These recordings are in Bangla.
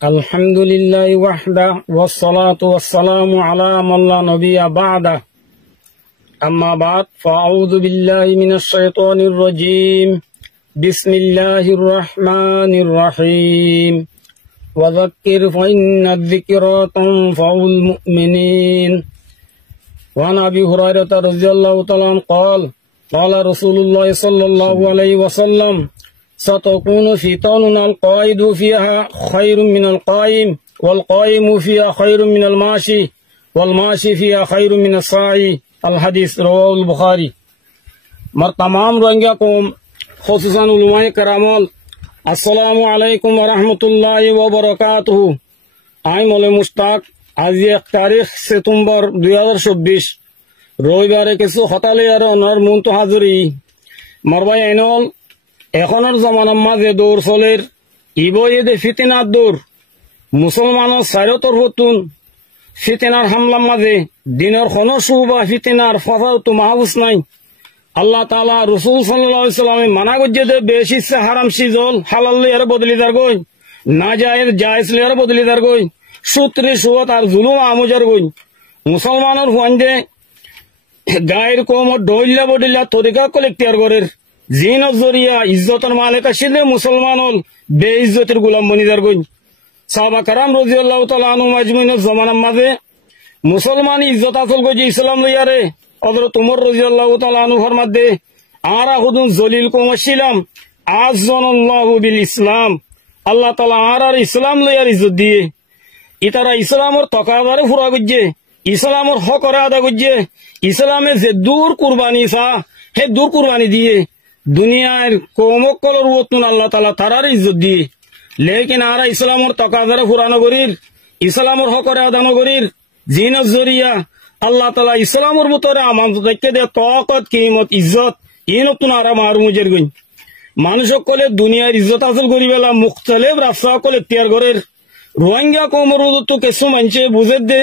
الحمد لله وحده والصلاة والسلام على من لا نبي بعده أما بعد فأعوذ بالله من الشيطان الرجيم بسم الله الرحمن الرحيم وذكر فإن الذكرى تنفع المؤمنين وعن أبي هريرة رضي الله تعالى عنه قال قال رسول الله صلى الله عليه وسلم ستكون فتن القائد فيها خير من القائم والقائم فيها خير من الماشي والماشي فيها خير من الساعي الحديث رواه البخاري مر تمام روہنگیا قوم خصوصاً علماء کرامل السلام علیکم ورحمۃ اللہ وبرکاتہ আমি মলে মুস্তাক আজ 1 তারিখ সেপ্টেম্বর 2024 রবিবারে কিছু হতালে আর অনর মন্ত হাজরি মারবাই আইনল এখনের জামানার মাঝে দৌড় চলের ইবয়েদে ফিতনার দৌড় মুসলমানের সাইরতর হতুন ফিতনার হামলার মাঝে দিনের কোন সুবা ফিতনার ফসাও তো মাহবুস নাই আল্লাহ তাআলা রাসূল সাল্লাল্লাহু আলাইহি ওয়াসাল্লাম মানা গজ্জে দে বেশি সে হারাম সিজল হালাল এর বদলি দার গই না জায়েজ জায়েজ এর বদলি দার গই সূত্রে সুবত আর জুলুম আমজার গই মুসলমানের হুয়ান্দে গায়ের কোম ডইল্লা বডিল্লা তরিকা কলেক্টিয়ার গরের জিনত জরিয়া ইজ্জতের মালিক আসলে মুসলমান হল বেইজ্জতের গোলাম বনিদার গই সাহাবা کرام রাদিয়াল্লাহু তাআলা আনহুম আজমাইনের জামানার মাঝে মুসলমান ইজ্জত আসল গই ইসলাম লইয়ারে হযরত ওমর রাদিয়াল্লাহু তাআলা আনহু ফরমাদে আরা হুদুন জলিল কোম ছিলাম আযজানাল্লাহু বিল ইসলাম আল্লাহ তাআলা আর ইসলাম লইয়ার ইজ্জত দিয়ে ইতারা ইসলামের তকাদারে পুরা গজ্জে ইসলামের হক আদা গজ্জে ইসলামে যে দূর কুরবানি সা হে দূর কুরবানি দিয়ে দুনিয়ার কৌমকলর উত্তন আল্লাহ তাআলা তারার ইজ্জত দিয়ে লেকিন আরা ইসলামের তকাদারে পুরানো করির ইসলামের হক আদা নগরির জিনত জরিয়া আল্লাহ তাআলা ইসলামের ভিতরে আমানত দেখে দে তাকত কিমত ইজ্জত ইনতুন আরা মারমুজের গই মানুষ সকলে দুনিয়ার ইজ্জত হাসিল করিবেলা মুখতালিফ রাস্তা সকলে তিয়ার করের রোহিঙ্গা কৌমের তো কিছু মানুষে বুঝে দে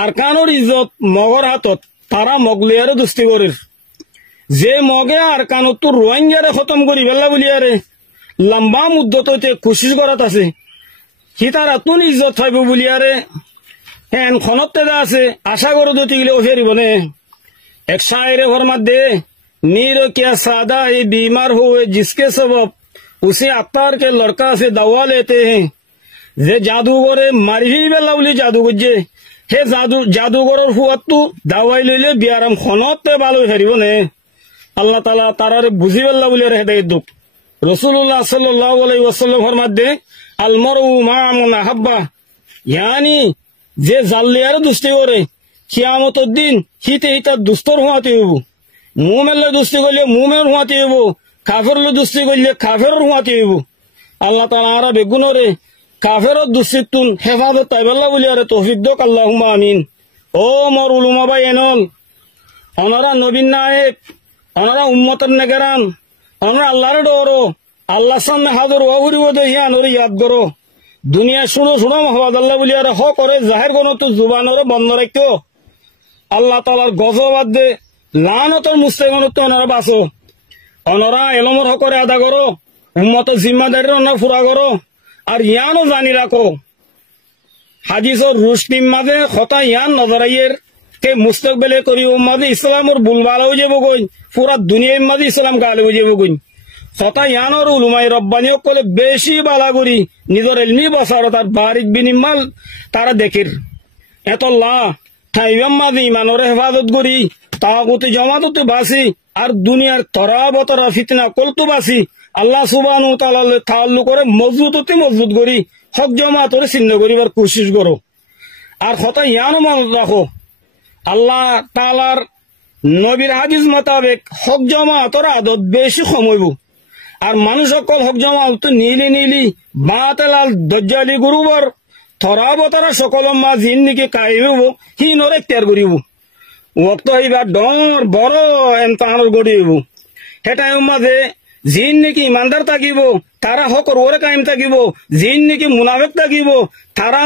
আর কানোর ইজ্জত মগর হাতত তারা মগলিয়ারে দুস্তি করের যে মগে আর কানত তো রোহিঙ্গারে খতম করি বেলা বলিয়ারে লম্বা মুদ্দত হইতে কোশিশ করাত আছে সি তার আতুন ইজ্জত থাকবে বলিয়ারে হ্যাঁ খনত আছে আশা করে দতি গেলে ফেরিব নে এক শায়রে ফরমাত দে नीरो क्या सादा ये बीमार हुए जिसके सबब उसे अत्तार के लड़का से दवा लेते हैं जे जादूगरे मारी बेला बली जादू गुजे हे जादूगरर हुआतु दावाई लइले बियाराम खनते भालो फेरिब ने আল্লাহ তাআলা তারারে বুঝি বেলা বলি হেদায়েত দুক রাসূলুল্লাহ সাল্লাল্লাহু আলাইহি ওয়াসাল্লাম ফরমাত দে আল মারউ মা মান আহাব্বা यानी যে জাল্লিয়ারে দুস্তি করে কিয়ামতের দিন হিতে হিতা দুস্তর হওয়াতে হইব মুমিনলে দুস্তি করলে মুমিন হওয়াতে হইব কাফেরলে দুস্তি করলে কাফের হওয়াতে হইব আল্লাহ তাআলা আরা বেগুনরে কাফেরর দুস্তিতুন হেফাজত তাইবাল্লাহ বলি আরে তৌফিক দক আল্লাহুম্মা আমিন ও মোর উলামা ভাই এনল ওনারা নবীন নায়েক ওনারা উম্মতের নেগরান ওনারা আল্লাহর ডরো আল্লাহর সামনে হাজির হওয়া হইব দেহিয়া নরে ইয়াদ করো দুনিয়া শুনো শুনো মোহাম্মদ আল্লাহ বলি আরে হক করে জাহির কোন তো জুবানরে বন্ধ রাখো আল্লাহ তাআলার গজবাদ দে লানতর মুস্তাকিমত ওনারা বাসো ওনারা এলমর হকরে আদা করো উম্মতের জিম্মাদারি ওনারা পুরা করো আর ইয়ানও জানি রাখো হাদিসর রুশনির মাঝে কথা ইয়ান নজরাইয়ের কে মুস্তাকবেলে করি উম্মতে ইসলামর বুলবাল হয়ে যাব গই পুরা দুনিয়ার মাঝে ইসলাম গালে হয়ে যাব গই কথা ইয়ানর উলুমাই রব্বানিও কলে বেশি বালা করি নিজের ইলমি বসারত আর বারিক বিনিমল তারা দেখের এত লা ঠাইবাম মাঝে ইমানর হেফাজত করি তাগুতে জমাততে বাসি আর দুনিয়ার তরাবতরা ফিতনা কলতু বাসি আল্লাহ সুবহানাহু ওয়া তাআলা তাআল্লুক করে মজবুত করি হক জমাতরে ছিন্ন করিবার কোশিশ করো আর কথা ইয়ানো মনে রাখো আল্লাহ তাআলার নবীর হাদিস মোতাবেক হক জমাতর আদত বেশি কমাইব আর মানুষ সকল হক জমাত নীলি বাতেলাল দজ্জালি গুরুবর তরাবতরা সকল মা জিন্দিকে কাইব হিনরে ত্যাগ করিব ওক্ত হইবা ডর বড় এমতাহানোর গড়ি হইব হেটাই মাঝে জিন নাকি ইমানদার থাকিব তারা হকর ওরে কায়েম থাকিব জিন নাকি মুনাফিক থাকিব তারা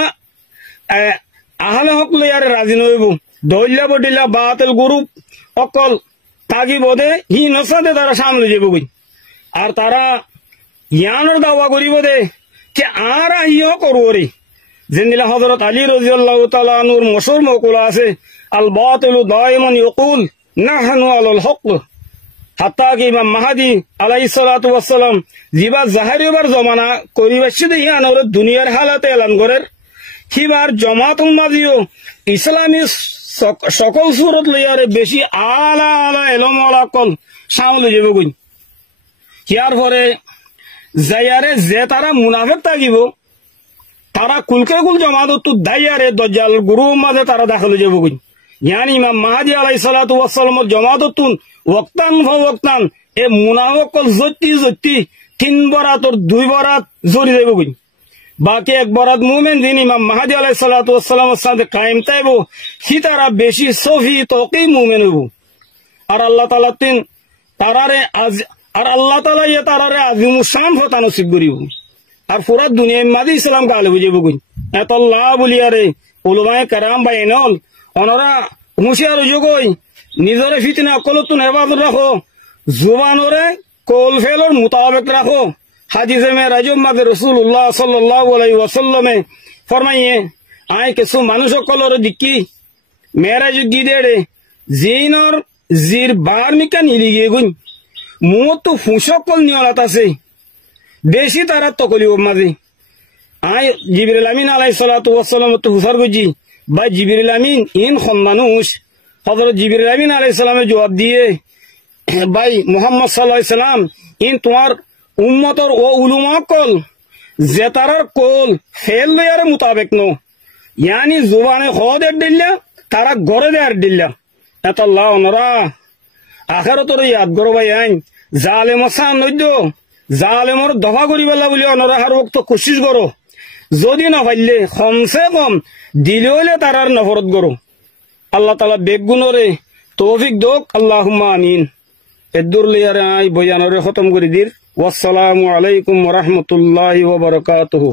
আহলে হক লইয়ারে রাজি নইব দইল্লা বডিল্লা বাতিল গ্রুপ অকল থাকিব দে হি নসাদে তারা সামনে যাব গই আর তারা ইয়ানোর দাওয়া করিব দে কে আর আহিও করুরি জিন্দিলা হযরত আলী রাদিয়াল্লাহু তাআলা আনহুর মশহুর মকউলা আছে আল বাতিলু দাইমান ইয়াকুল নাহনু আলাল হক হাত্তা কি ইমাম মাহদি আলাইহিস সালাতু ওয়াস সালাম জিবা জাহারিবার জমানা করিবাসি দেই আনর দুনিয়ার হালাতে এলান করের হিবার জামাত উম্মাদিও ইসলামী সকল সুরত লইয়ারে বেশি আলা আলা এলম আলা কল সামলে যাব কই ইয়ার পরে যায়ারে যে তারা মুনাফিক থাকিব তারা কুলকে কুল জামাত তো দাইয়ারে দজ্জাল গুরু মাঝে তারা দাখল যাব কই ইয়ানি ইমাম মাহদি আলাইহিস সালাতু ওয়াস সালামের জামাততুন ওয়াক্তান ফাওয়াক্তান এ মুনাফিক কল জতি তিন বরাতর দুই বরাত জড়ি যাব কই বাকি এক বরাত মুমিন দিন ইমাম মাহদি আলাইহিস সালাতু ওয়াস সালামের সাথে কায়েম তাইব সি তারা বেশি সফি তকি মুমিন হইব আর আল্লাহ তাআলা তিন তারারে আর আল্লাহ তাআলা ইয়া তারারে আজিমুস শান ফতা নসিব করিব আর পুরা দুনিয়া মাদি ইসলাম কালে বুঝিব কই এত আল্লাহ বলিয়ারে উলামায়ে কেরাম বাইনল অনরা হুঁশিয়ার হইজ কই নিজরে ফিতনা কলতুন হেফাজত রাখো জুবানরে কল ফেলর মুতাবিক রাখো হাদিসে में রাজুম মাদে রাসূলুল্লাহ সাল্লাল্লাহু আলাইহি ওয়াসাল্লামে ফরমাইয়ে আই কিছু মানুষ কলর দিকি মেরাজ গিদেড়ে জিনর জির বার্মিকা নিলিগে গুন মুত তো ফুসকল নিয়লাত আছে বেশি তারা তকলিব মাঝে আই জিবরিল আমিন আলাইহিস সালাতু ওয়াস সালাম তো হুসার গজি বা জিবরিল আমিন ইন খন মানুষ হযরত জিবরিল আমিন আলাইহিস সালামের জবাব দিয়ে ভাই মুহাম্মদ সাল্লাল্লাহু আলাইহি সাল্লাম ইন তোমার উম্মতর ও উলুমা কল যে তারার কল ফেল দেয়ার মুতাবিক নো ইয়ানি জুবানে খোদের দিল্লা তারা গরে দেয়ার দিল্লা এত আল্লাহ ওনরা আখিরাতর ইয়াদ গরো ভাই আইন জালেম সান নইদ জালেমর দফা করিবেলা বলি ওনরা হার ওক্ত কোশিশ করো যদি না পাইলে কমসে কম দিলে হইলে তারার নফরত করো আল্লাহ তাআলা বেগুনরে তৌফিক দোক আল্লাহুম্মা আমিন এদুর লিয়ারে আই বয়ানরে খতম করে দির ওয়াসসালামু আলাইকুম ওয়া রাহমাতুল্লাহি ওয়া বারাকাতুহু।